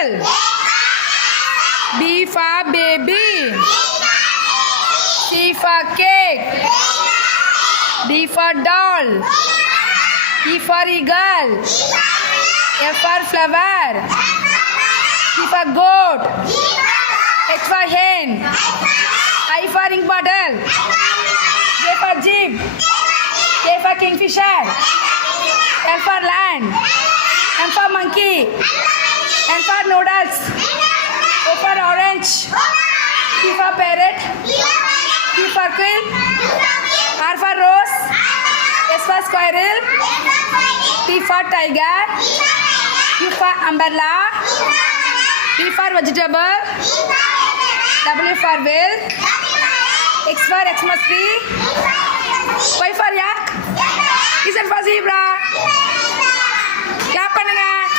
bottle. B for baby. C for cake. D for doll. E for eagle. F for flower. G for goat. H for hen. I for ink bottle. J for jeep. K for kingfisher. L for land. M for monkey. N for noodles. O for orange. P for parrot. Q for quill. R for rose. S for squirrel. T for tiger. U for umbrella. V for vegetable. W for whale. X for Xmas tree. Y for yak. Z for zebra. Clap பண்ணுங்க.